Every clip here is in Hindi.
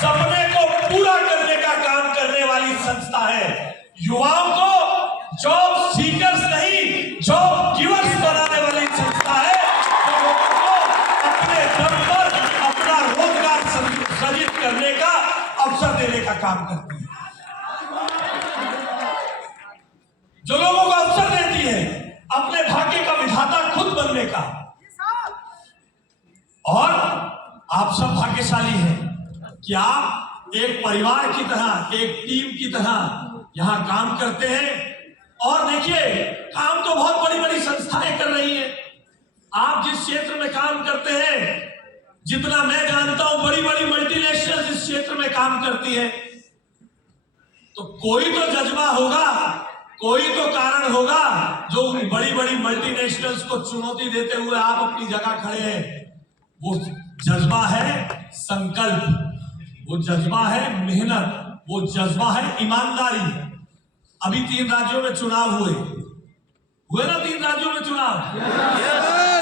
सपने को पूरा करने का काम करने वाली संस्था है। युवाओं को जॉब सीकर्स नहीं, जॉब गिवर्स बनाने वाली संस्था है। लोगों को अपने दम पर अपना रोजगार सृजित करने का अवसर देने का काम करती है, जो लोगों को अवसर देती है अपने भाग्य का विधाता खुद बनने का। और आप सब भाग्यशाली हैं कि आप एक परिवार की तरह, एक टीम की तरह यहां काम करते हैं। और देखिए, काम तो बहुत बड़ी बड़ी संस्थाएं कर रही हैं। आप जिस क्षेत्र में काम करते हैं, जितना मैं जानता हूं, बड़ी बड़ी मल्टीनेशनल इस क्षेत्र में काम करती है। तो कोई तो जज्बा होगा, कोई तो कारण होगा जो उन बड़ी बड़ी मल्टीनेशनल्स को चुनौती देते हुए आप अपनी जगह खड़े हैं। वो जज्बा है संकल्प, वो जज्बा है मेहनत, वो जज्बा है ईमानदारी। अभी 3 राज्यों में चुनाव हुए ना, 3 राज्यों में चुनाव।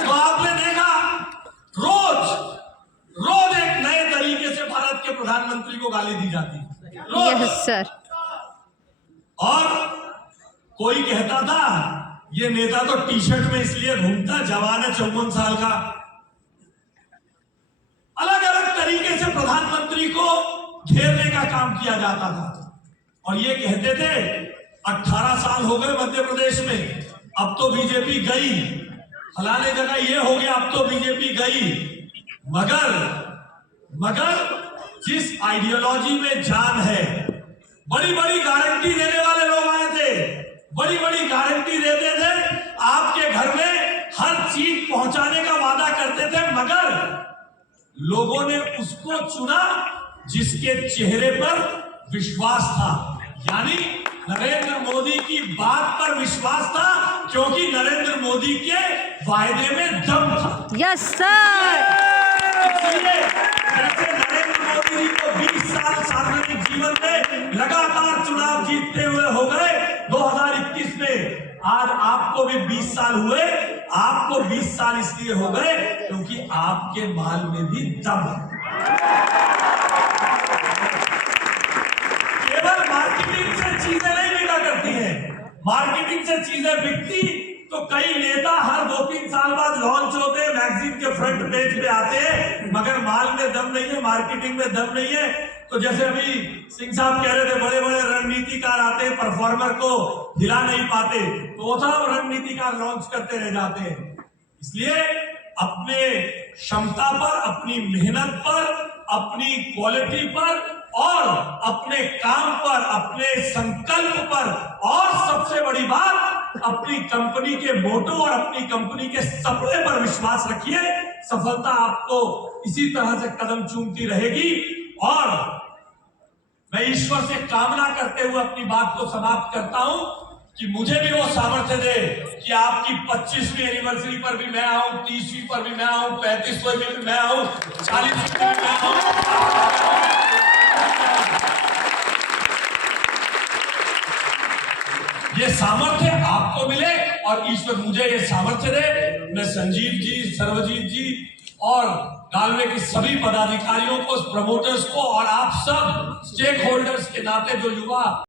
तो आपने देखा रोज एक नए तरीके से भारत के प्रधानमंत्री को गाली दी जाती है, रोज। सर। और कोई कहता था ये नेता तो टी शर्ट में इसलिए घूमता, जवान है 54 साल का। अलग अलग तरीके से प्रधानमंत्री को घेरने का काम किया जाता था। और ये कहते थे 18 साल हो गए मध्य प्रदेश में, अब तो बीजेपी गई, फलाने जगह ये हो गया, अब तो बीजेपी गई। मगर जिस आइडियोलॉजी में जान है, बड़ी बड़ी गारंटी देने वाले लोग आए थे, बड़ी बड़ी गारंटी देते थे, आपके घर में हर चीज पहुंचाने का वादा करते थे। मगर लोगों ने उसको चुना जिसके चेहरे पर विश्वास था, यानी नरेंद्र मोदी की बात पर विश्वास था, क्योंकि नरेंद्र मोदी के वायदे में दम था। Yes sir. इसलिए जैसे नरेंद्र मोदी जी को 20 साल सार्वजनिक जीवन में लगातार चुनाव जीतते हुए हो गए 2021 में, आज आपको भी 20 साल हुए। आपको 20 साल इसलिए हो गए क्योंकि आपके माल में भी दम है। केवल मार्केटिंग से चीजें नहीं बिका करती हैं, मार्केटिंग से चीजें बिकती तो कई नेता हर 2-3 साल बाद लॉन्च होते हैं, मैगजीन के फ्रंट पेज पे आते हैं, मगर माल में दम नहीं है, मार्केटिंग में दम नहीं है। तो जैसे अभी सिंह साहब कह रहे थे, बड़े बड़े रणनीतिकार आते हैं, परफॉर्मर को हिला नहीं पाते, तो वो सब रणनीतिकार लॉन्च करते रह जाते हैं। इसलिए अपने क्षमता पर, अपनी मेहनत पर, अपनी क्वालिटी पर और अपने काम पर, अपने संकल्प पर, और सबसे बड़ी बात अपनी कंपनी के मोटो और अपनी कंपनी के सपने पर विश्वास रखिए। सफलता आपको इसी तरह से कदम चूमती रहेगी। और मैं ईश्वर से कामना करते हुए अपनी बात को समाप्त करता हूं कि मुझे भी वो सामर्थ्य दे कि आपकी 25वीं एनिवर्सरी पर भी मैं आऊं, 30वीं पर भी मैं आऊं, 35वीं में भी मैं आऊं, 40वीं में भी मैं आऊं। ये सामर्थ्य आपको मिले और ईश्वर मुझे ये सामर्थ्य दे। मैं संजीव जी, सर्वजीत जी और गालवे के सभी पदाधिकारियों को, प्रमोटर्स को और आप सब स्टेक होल्डर्स के नाते जो युवा